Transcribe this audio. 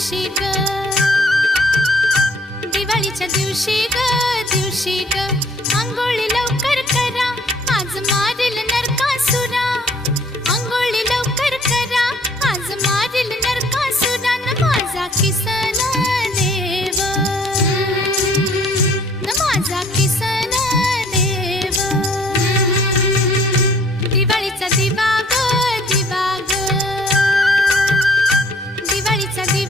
दिवशी ग, दिवाळीच्या दिवशी ग, दिवशी ग, अंघोळी लवकर करा, आज मारेल नरकासुरा. अंघोळी लवकर करा, आज मारेल नरकासुरा. न माझा किस्सा